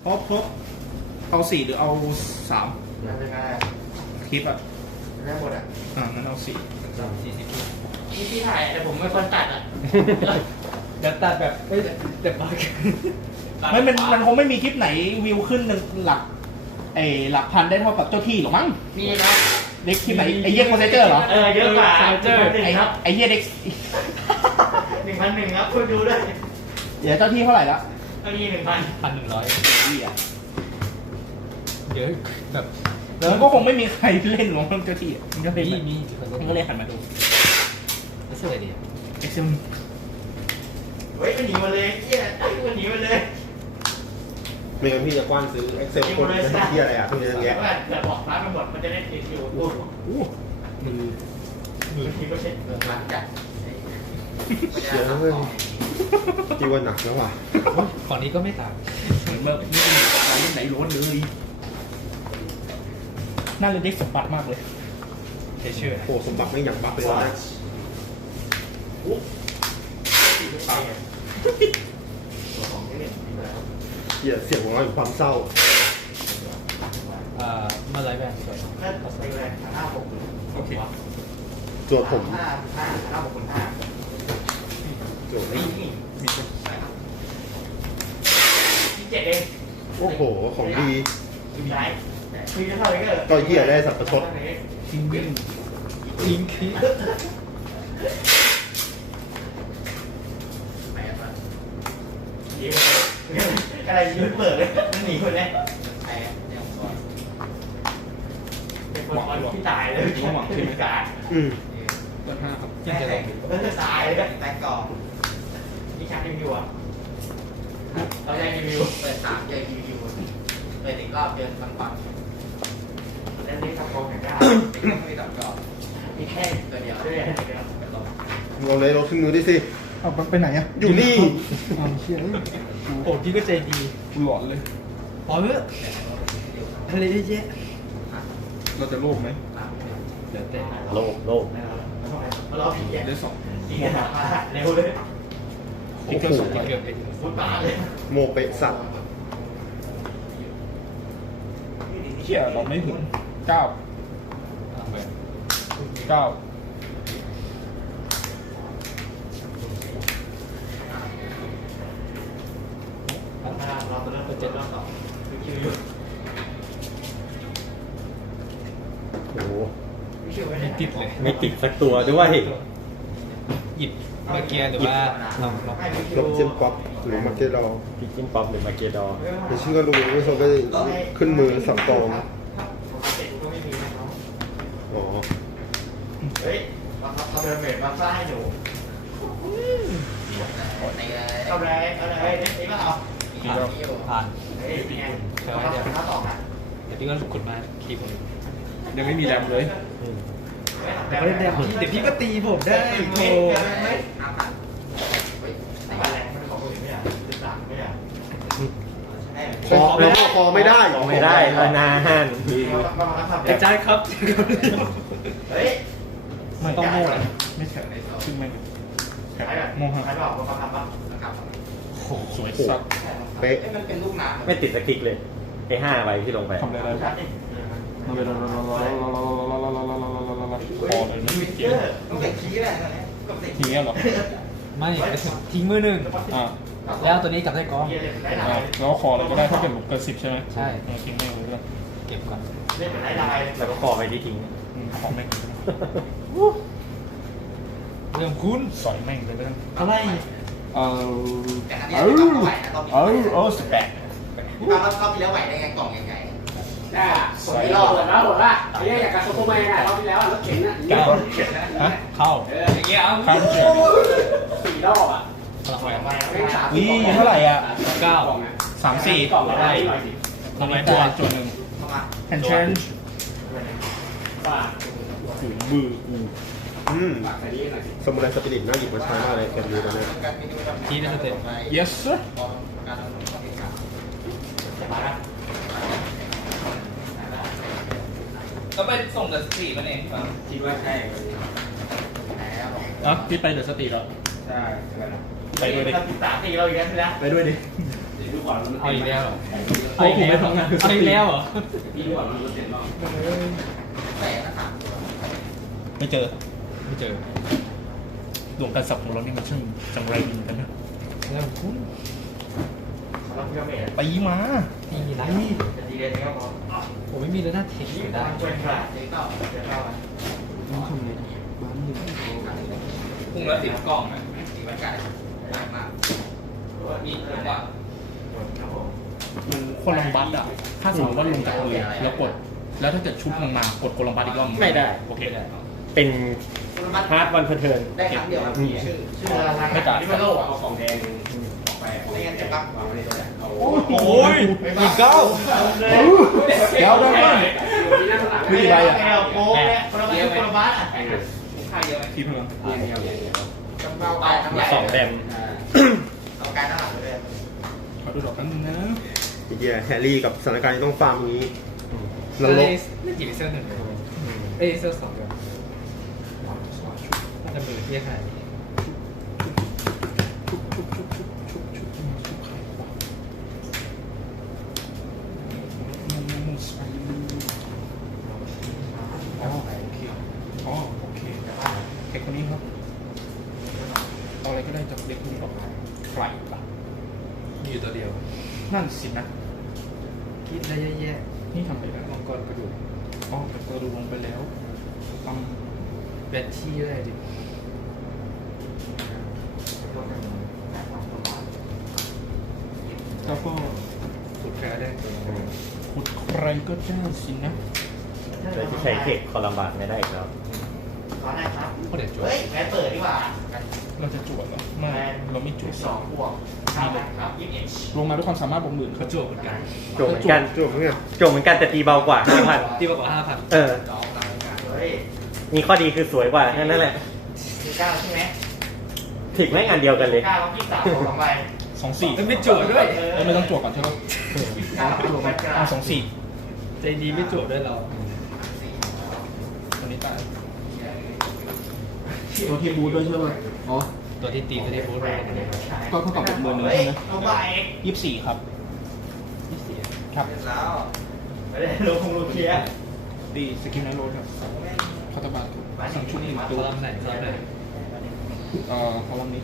เพราะเพราะเอาสี่หรือเอาสามทำยังไงอะคลิปอะได้หมดอะอ่างั้นเอาสี่สี่สิบนี่พี่ถ่ายแต่ผมไม่คนตัดอะเดี๋ยวตัดแบบไม่เดี๋ยวมาไม่มันมันคงไม่มีคลิปไหนวิวขึ้นหนึ่งหลักไอหลักพันได้เท่ากับเจ้าที่หรอกมั้งมีนะเด็กคลิปไหนไอเยี่ยโคเซเจอร์เหรอเออเยอะกว่าเจอหนึ่งไอครับไอเยี่ยเด็กหนึ่งพันหนึ่งครับคุณดูด้วยเดี๋ยวเจ้าที่เท่าไหร่ละ ก็มีหนึ่งพันพันหนึ่งร้อยเหี้ยเดี๋ยวแบบแล้วมันก็คงไม่มีใครเล่นหรอกเจ้าที่อะมันก็เลยมีแบบมีมันก็เลยหันมาดูไม่ใช่อะไรดีเอ็กซ์มเฮ้ยมันหนีมาเลยเฮียไอ้มันหนีมาเลยไม่งั้นพี่จะกว้านซื้อ Excel คนเป็นที่อะไรอะพวกนี้เยอะเดี๋ยแยะวว่าเดี๋ยวบอกร้านมันหมดมันจะได้ติดอยู่โอ้โหมือมือทีก็เช็ดเงินร้านจัด เยอะเลยที่ว่าหนักแล้วว่ะฝั่งนี้ก็ไม่ต่างเหมือนแบบนี่เป็นอะไรเล่นไหนล้วนเลยน่าเลยเด็กสมบัติมากเลยเฉยเชื่อโอ้สมบัติไม่งอย่างบักเลยนะตัวของที่หนึ่งมีแล้วเหี้ยเสียงของเราอยู่ความเศร้าอ่ามาไลฟ์แบนด์สวยแค่ตัดไปเลยห้าหกโอเคโจทย์ผมห้าห้าห้าหกคนห้า โจทย์นี่นี่มีคนที่เจ็ดเองโอ้โห ของดี มีไรมีเท่าไหร่ก็ก็เหี้ยได้สัตว์ประชด ทิ้งวิ่งอิงคียิ้มอะไรยิ้มเปิดเลยมันหนีคนนี้เป็นคนบอลที่ตายเลยที่ตายอืมเปิดห้าครับยังจะลงมันจะตายเลยแต่ก่อนนี่ ชารีวิวอะเราได้รีวิวเปิดสามเจอคิวคิวเปิดอีกรอบเจอฟังฟังแล้วนี่ทำกองแข่งได้ไม่ต้องจอดมีแค่ตัวเดียวด้วยเราเลยลดขึ้นมือดิสิเอาไปไหนอะอยู่นี่เอาเชี่ยโอ้พี่ก็ใจดีกูหลอนเลยพอเมื่ออะไรเยอะแยะเราจะโลภไหมเดี๋ยวแต่โลกโลกมารอผีอะได้สองผีกระถางมาเร็วเลย คลิปเกอร์สองที่เกือบไปฟุตบาทเลยโมเปะสัตว์เชี่ยเราไม่ถึงเก้าทำไปเก้าเราตัวเริ่มเจ็ดรอบสองคิวอยู่โอ้โหคิวไม่ไม่ติดเลย ไม่ติดสักตัวด้วยหยิบ เมื่อกี้หรือว่าลองลองให้คิลวบเจมป๊อปหรือมาเก็ตเราพิกกิ้งป๊อปหรือมาเกดอร์ในชื่อก็รู้ว่าเขาไปขึ้นมือสับตองเจ็ดก็ไม่มีนะอ๋อเฮ้ยมาเขาเดินเมทมาซ่าให้หนูในอะไรเอาเลยเอาเลยนี่ก็เอาผ่านผ่านเฮ้ยเป็นไงเขาเป็นข้าต่ออะเดี๋ยวพี่ก็ขุดมาคีบผมยังไม่มีแรมเลย เดี๋ยวเดี๋ยวพี่เดี๋ยวพี่ก็ตีผมได้โธ่ห้าพันไม่มาแรงมันของคนอื่นไม่อะสิบสามไม่อะคอแล้วก็คอไม่ได้ไม่ได้แล้วนานมามาทำอาจารย์ครับเฮ้ยไม่ต้องโม่เลยไม่แข็งซึ่งไม่แข็งใครแบบโม่ฮะใครบอกมาทำป่ะนะครับโอ้โหสวยสัสเป๊ะมันเป็นลูกน้ำไม่ติดสกิกเลยไอ้ห้าใบที่ลงไปทำอะไรได้ชัดดิ มาเลยพอเลยนะวิกเกเกอมร์ต้องเป็นขี้แหละตัวนี้ต้องเป็นทีเนี้ยเหรอไม่ทิ้งมือหนึ่งอ่าแล้วตัวนี้กลับได้กองเล่นได้หลาอ่ายแล้วคอเราก็ได้ถ้าเกิดลุกเกินสิบใช่ไหมใช่ เออทิ้งไม่เลยด้วยเก็บก่อนเล่นได้ลายแล้วก็คอไปที่ทิ้งอืมของแม่งเรื่องคุณสอยแม่งเลยเรื่องอะไรเออแต่อันนี้เอต้องอไหวนะต้องเออเออสแปดเราเราพี่แล้วไหวได้ไงกล่องใหญ่ ได้สวยรอบเลยนะบอกว่าไอ้เนี่ยอยากกับโซโคแมนอะรอบที่แล้วอะรถเข็นอะเก้าฮะเข้าเอออย่างเงี้ยเอาข้ามเขียนสี่รอบอะพลังแหวนไม่สามนี่เท่าไหร่อะเก้าสามสี่กล่องอะไรหน่อยสิทำไมตัวจุดหนึ่งๆเข้ามาแอนเชนฝากถึงมือกูอืมส่นี้หน่อสมุไรสปิริตน่าหยิบมาใช้มากเลยเกมนี้ตอนเนี้ยการมีดูทำที่ได้สเต็ป yes sir การทำต้องเป็นการก็ไปส่งเดอะสตรีทมันเองป่ะคิดว่าใช่แล้วอะพี่ไปเดอะสตรีทแล้วใช่ใช่ไหมไปด้วยดิสามตีเราอีกแล้วใช่ไหมไปด้วยดิเดี๋ยวดูก่อนมันเอาอีกแล้วเเพราะผมไม่ทำงานคือสเอาตอีรีกแล้วเหรอมีหวานมันเสร็จรอบแต่นะสามตัวไม่เจอไม่เจอดวงการสับของเรานี่มันช่างจังไรดีเหมือนกันนะแล้วคุณสำหรับพี่เมย์ตีมามีไรจะดีเลยนะครับผม ผมไม่มีแล้วน่าเทคนี่ได้ได้ช่วยครับเจ๊ก็เดี๋ยวเข้ามาต้องทำไงบ้านหนึ่งปรุงแล้วสิบกล่องนะตีบรรยากาศง่ายมากมีถูกกว่าครับผมมันคนลงบัตอะ ถ้าสมมติว่าลงจากมือแล้วกด แล้วถ้าเกิดชุบลงมากดกดลงบัตอีกรอบไม่ได้ โอเคเป็นคุณบัตฮาร์ดวันเพอร์เทิร์นได้ครั้งเดียวครับชื่อชื่ออะไรไม่จ่ายที่มันโลกอะเอาของแดงออก ไม่งั้นจะปั๊บวางไว้ในตัวเอาโอ้ยอีกเก้าเดี๋ยวเดี๋ยวเดี๋ยวที่หน้านามมีอะไรอะแอลโก้เนี่ยคนละบ้านคนละบ้านอะคุ้มเยอะไหมทีพลังอ่าเยวเดียวเดียวจำเป้าสองแดมอ่าเอาการทั้งหลังเลยขอดูดอกกันนึงนะไอ้เหี้ยแฮร์รี่กับสถานการณ์ที่ต้องฟาร์มนี้นรกไม่กี่เซลหนึ่งเอ้ยเซลสองเลยน่าจะมือเที่ยงขนาดนี้ อ๋อโอเคอ๋อโอเคเด็กคนนี้ครับเอาอะไรก็ได้จากเด็กคนนี้ออกมาใครล่ะ มีอยู่ตัวเดียว นั่นสินะ คิดได้เยอะแยะนี่ทำไปแล้วมังกรกระดูกอ๋อแต่ตัวดูลงไปแล้วฟังเป็นที่ได้ดิแล้วก็สุดแค่ได้ตัวขุดใครก็ได้สินะโดยที่ใช้เทคคอลัมบาร์ไม่ได้อีกแล้วขอได้ครับก็เดี๋ยวจบเฮ้ยแม่เปิดดีกว่า เราจะจวดเหรอไม่เราไม่จวดสองบวกสามครับยี่สิบเอ็ดลงมาด้วยความสามารถบวกหมื่นเขาจบเหมือนกันโจมเหมือนกันจบเนี่ยโจมเหมือนกันแต่ตีเบากว่าห้าพันที่บอกว่าห้าพันเออเฮ้ยมีข้อดีคือสวยกว่าแค่นั้นแหละคือเก้าใช่ไหมถิกไม่งานเดียวกันเลยเก้าแล้วพี่สาวสองใบสองสี่แล้วไม่จบด้วยเอ้ยไม่ต้องจวดก่อนใช่ไหมเก้าลงไปกลาอ่างสองสี่ใจดีไม่จบด้วยเราตัวนี้ตาย ตัวที่บูด้วยใช่ไหมอ๋อ ตัวที่ตีตัวที่บูธไปกันเนี่ยก็เท่ากับบวกหมื่นหนึ่งเฮ้ยใช่ไหมลงไปยี่สิบสี่ครับที่สี่ครับแล้วไม่ได้ลงลงเคลียร์ดีสกิลไนโรดครับคาตาบาสั่งชุดหนึ่งตัตัววลำไหนตัวไหนเอ่อคอลัมน์นี้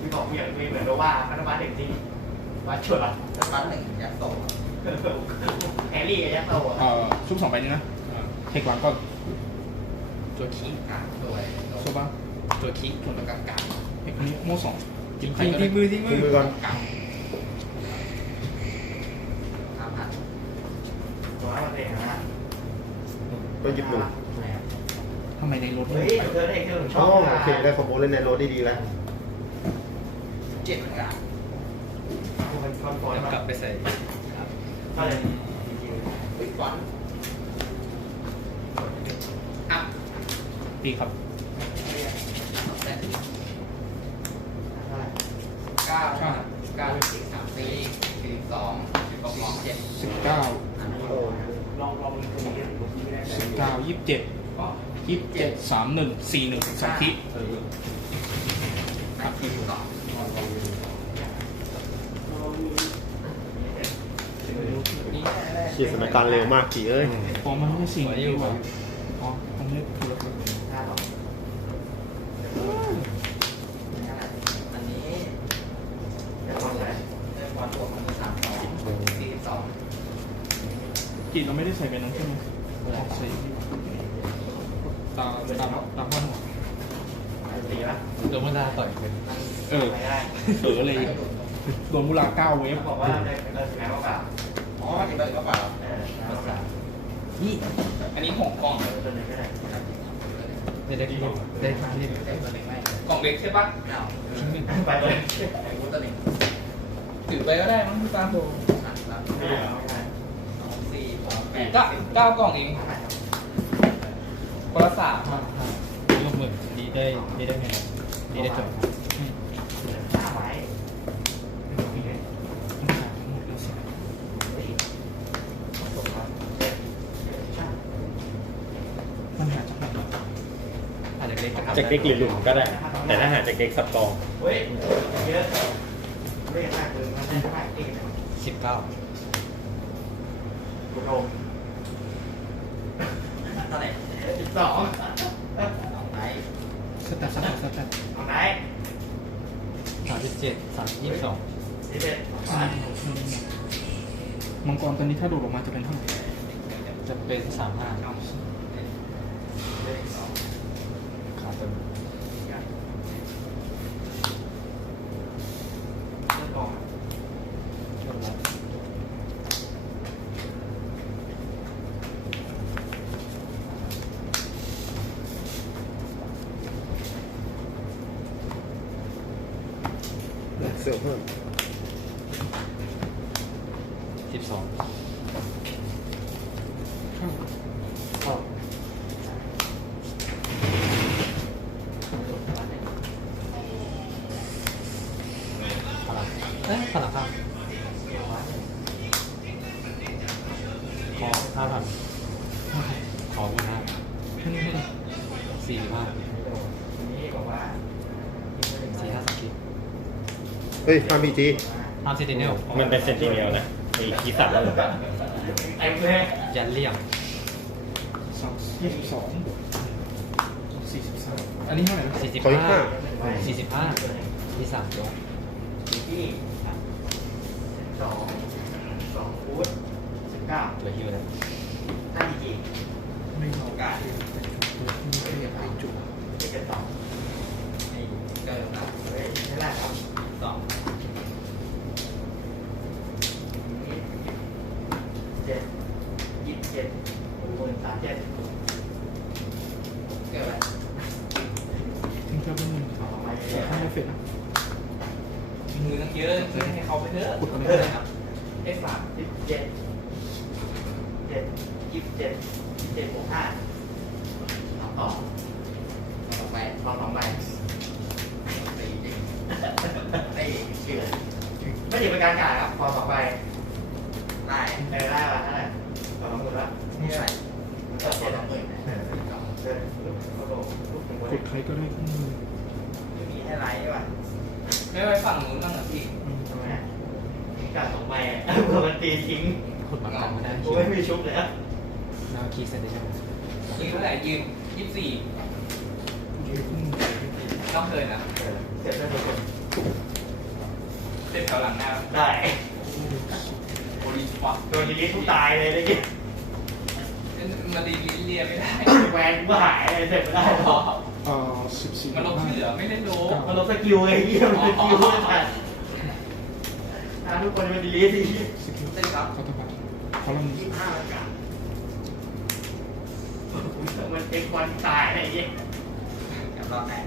พี่บอกพี่อยากมีเหมือนโนว่าพันธบัตรเด็กจริงวัดชุดละบัตหนึ่งยักษ์โตแฮร์รี่กับยักษ์โตเอ่อชุดสองใบนี้นะเทคหลังก็ตัวคีอะสวยโซบ้า ตัวคีส่วนกลางกลางเทคนี้โม่สองกินใครทิ้งก็ที่ได้มือที่มืทิ้งอมือก่อนกลางห้าพันตัวมันเองนะก็หยิบหนึ่งทำไมในรถเฮ้ไม่ยไปเธอได้เธอชอ๋ออบโอเคได้คอมโบเล่นในรถได้ดีแล้วเจ็ดเหมือนกันมันคอนฟอร์มกลับไปใส่ก็เลยวิกบอลอะดีครับ เก้าเก้าสิบสามสี่สี่สองสิบสองเจ็ดสิบเก้าลองลองดูสิบเก้ายี่สิบเจ็ดยี่สิบเจ็ดสามหนึ่งสี่หนึ่งสองทิครับสี่สองขีดสถานการณ์เร็วมากจีเอ้ยอ๋อมันไม่สิ่งนี้ว่าอ๋อมันไม่คือรถ ห้าสอง อันนี้ เดี๋ยวลองใส่ เริ่มบอลตัวมันสามสองสี่สิบสอง กีดเราไม่ได้ใส่ไปนั้นใช่ไหมออกใส่ตาตาตาพ่อหัวตีละตัวเมื่อลาต่อยกันเออไม่ได้เออเลยโดนมูลาเก้าเวฟบอกว่าได้ได้แสดงว่าแบบอ๋ออันนี้เป็นกระเป๋าเออภาษาอันนี้หกกล่องตัวนี้ก็ได้ได้ได้ได้ทางที่เต็มตัวหนึ่งไหมกล่องเล็กใช่ปะเก้าทิ้งหนึ่งไปเลยไอ้วุ้นตัวหนึ่งถือไปก็ได้มั้งพี่ตามโบสามสามไม่ได้ เก้าเก้ากล่องเองคนละสามห้าห้าลงหมื่นดีได้ดีได้ไงดีได้จบห้าไว้มันหาจากไหนอาจจะเล็กจากเด็กหรือหลุมก็ได้ แต่ถ้าหาจากเด็กสับกองเฮ้ยเยอะไม่ได้มากเลยมันได้มากจริงสิบเก้า กูโดมเท่าไหร่ สองสองไหนสแตทสแตทสแตทสองไหนสามสิบเจ็ดสามยี่สิบสองสิบเอ็ดสองอ่ามังกรตัวนี้ถ้าโดดออกมาจะเป็นเท่าไหร่จะเป็นสามห้าขาดตัวเริ่มกอง ชนแล้ว เสือเพิ่ม สิบสอง เข้า เข้าพลังเอ๊ะพลังข้างขอห้าพันขอหมื่นห้าแค่นี้ให้เลยสี่สิบห้าทีนี้บอกว่าสี่ห้าสามสิบเฮ้ยห้ามพีจีห้ามเซนติเนลมันเป็นเซนติเนลนะไอ้คีสัตว์แล้วเหรอไอ้เพื่อนยันเลี่ยงสองยี่สิบสองสี่สิบสามอันนี้เท่าไหร่นะสี่สิบขออีกห้าห้าสี่สิบห้ามีสามตัว ที่สองสองฟูดสิบเก้าตัวฮิวเลยห้าดีจีไม่เอากาดตัวที่ไม่อยากให้จุที่เป็นสองเกินนะเฮ้ยไม่ได้ครับ สอง เจ็ดยี่สิบเจ็ดหมื่นสามเจ็ด เกิน ทิ้งเท่าเป็นหมื่น เอามา แต่ถ้าไม่เฟดนะ มือตั้งเยอะเพื่อให้เขาไปเถอะ ขุดเอา เอ เลย อครับเลขสามสิบ เจ็ดเจ็ดยี่สิบเจ็ดเจ็ดบวกห้าเอาต่อสองใบลองสองใบสี่จริงไม่เชื่อไม่ถือเป็นการจ่ายครับพอสองใบได้เออได้ละเท่าไหร่สองหมื่นละนี่อะไรก็เจ็ดสองหมื่นเออเออลูกกระโดดลูกถึงบนขุดใครก็ได้ขึ้นมือไม่มีให้ไลท์ว่ะไม่ไปฝั่งนู้นบ้างเหรอพี่ทำไม อะจ่ายสองใบอะเผื่อมันตีทิ้งขุดมากันไม่ได้กูไม่มีชุบเลยอะนาคีเซนติเนลยืนเท่าไหร่ยืนยี่สิบสี่ยืนขึ้นมือต้องเคยนะเออเสร็จแล้วทุกคนเส้นแถวหลังหน้าได้โอริฟะโดนดีลิททุกตายเลยเมื่อกี้มาดีลิเลียไม่ได้แหวนกูหายเลยเสร็จไม่ได้หรอกเอ่อสิบสี่มันลบที่เหลือไม่เล่นโลมันลบสกิลไงเยี่ยมสกิลไม่ทันถ้า ทุกคนเป็นดีลิทดิสกิลเส้นครับเขาตะบัดเขาลงยี่สิบห้าแล้วกันมันเป็นควันตายอะไรอย่างเงี้ยกับรอบแรก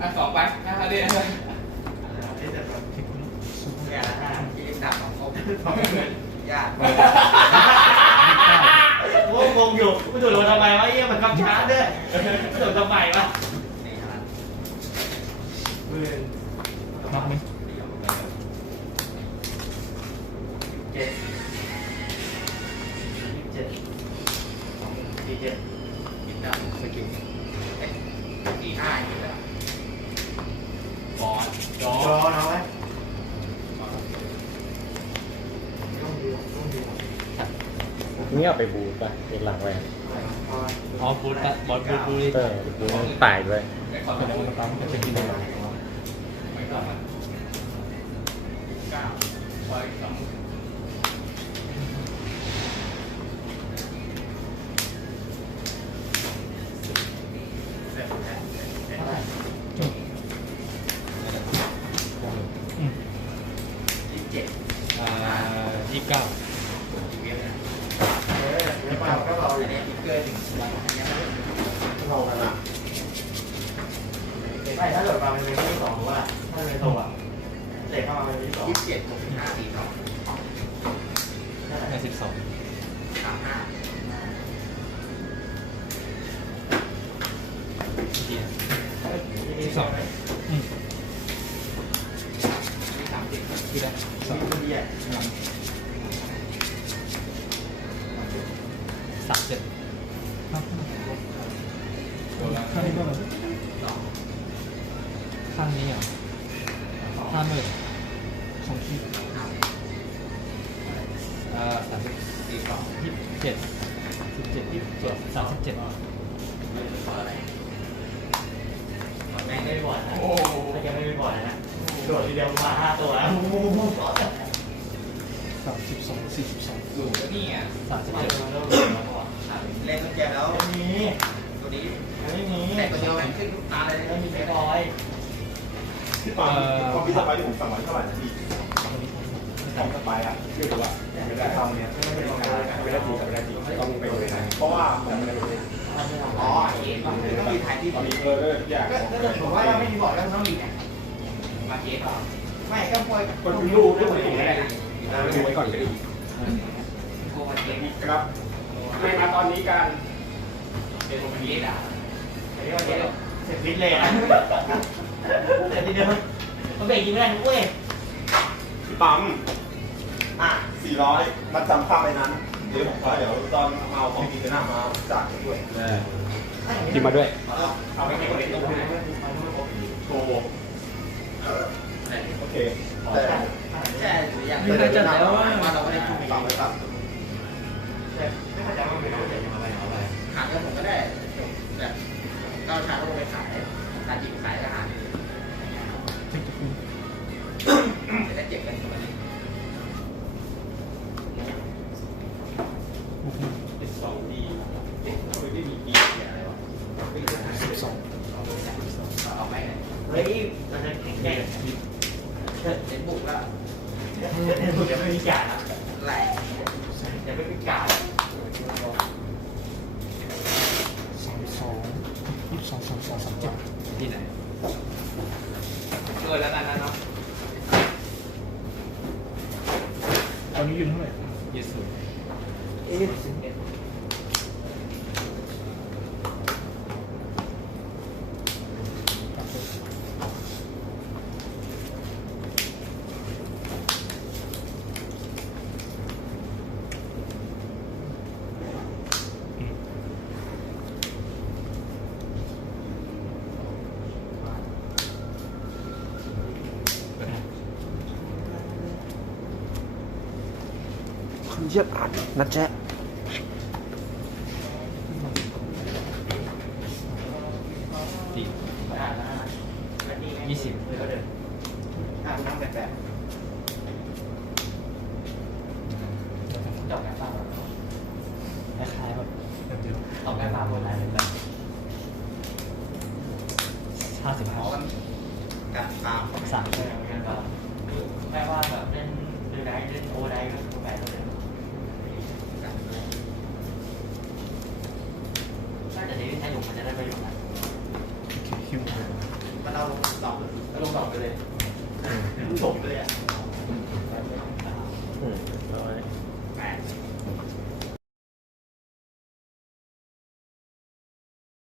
อะสองไปอะเรียนไอ้แต่แบบเทคนิคสองแก่ละห้ายี่สิบสามสองครบสองหมื่นยากกูงงอยู่กูโดนทำไมวะเยี่ยมันกำช้าด้วยโดนทำไมวะสี่เท่านั้นหมื่นนับไหม เอาไปบูป่ะเป็นหลังแวนอ๋อบูตบอลบูตบูตเออบูตายด้วยไปขอแต่ตัวเดี๋ยวมันตามจะเป็นกินอะไร เกอร์หนึ่ากันอะไม่ถ้าเกิดมาเป็นเลขที่สองหรือว่าถ้าเป็นโตอะเด็กเข้ามาเป็นเลขที่สองยี่สิบเจ็ดหกสิบห้าสี่สองแปดสิบสองสามห้าสิบสอง ข้างนี้เหรอห้าหมื่นสองขีดอ่าสามสิบสี่สี่สองยี่สิบเจ็ดสิบเจ็ดยี่สิบเจ็ดสามสิบเจ็ดขออะไรแม่งไม่บ่อยนะโอ้โหถ้าแกไม่บ่อยนะโดดทีเดียวมาห้าตัวแล้วสามสิบสองสี่สิบสองอยู่ก็นี่อะสามสิบไม่เจ็ดต้องเล่นแล้วอะเล่นกุญแจแล้วไม่มีตัวนี้ไม่มีแต่ตัวเดียวมันขึ้นทุกตาเลยไม่มีไม่บอย พี่ปามพิวเตอร์ไปที่ผมสั่งไว้เท่าไหร่นะพี่ของสไปอะไม่รู้อะไม่ได้ทำเนี่ยไม่ได้ทำไม่ได้จริงไม่ได้จริงต้องไปดูในเพราะว่าผมไม่ได้อ๋อเอ็นต้องมีถ่ายที่ตอนนี้เออเออทุกอย่างก็เกิดผมว่าเราไม่มีบอกแล้วต้องมีไงมาเก็ตไม่ก็พอยคนดูด้วยคนอื่นก็ได้นะดูไว้ก่อนก็ดีครับไม่มาตอนนี้กันเป็นโกมาเก็ตอะเดี๋ยวเดี๋ยวเสร็จพิษเลยอะ เสร็จทีเดียวมันเบรกยิงไม่ได้ทุกเว้ยพี่ปั๊ม อะสี่ร้อยมัดจำค่าไปนั้น เดี๋ยวผมเดี๋ยวตอนเอาของกินจะน่ามาจากด้วยพิมพ์มาด้วย เอาไปให้คนอื่นดูโชว์โอเค แต่ใช่อย่างที่เราจะแล้วว่าเราไม่ได้ทุนต่างไปตัดไม่เข้าใจว่าเป็นอะไรอะไรอะไรหาเงินผมก็ได้แบบเก้าชาร์จลงไปขายการจิบ ฮ้ยตอนนั้นแข่งใหญ่เห็นบุกแล้วเด็กบุกจะไม่มีจ่าล้ว แหลก เดี๋ยวไม่มีการ สามสองยี่สิบสองสามสองสามเจ็ด ที่ไหน เกินแล้วกันนะเนาะ ตอนนี้ยืนเท่าไหร่ ยี่สิบ เอ๊ะสิบเอ็ด คุณเยียบอ่านนะแจ๊ะยี่สิบเดี๋ยวเดินถ้าคุณต้องแบบแบบจบกาคล้ายๆแบบแบบเดียวจบการฟังหมดแล้วเลยห้าสิบห้า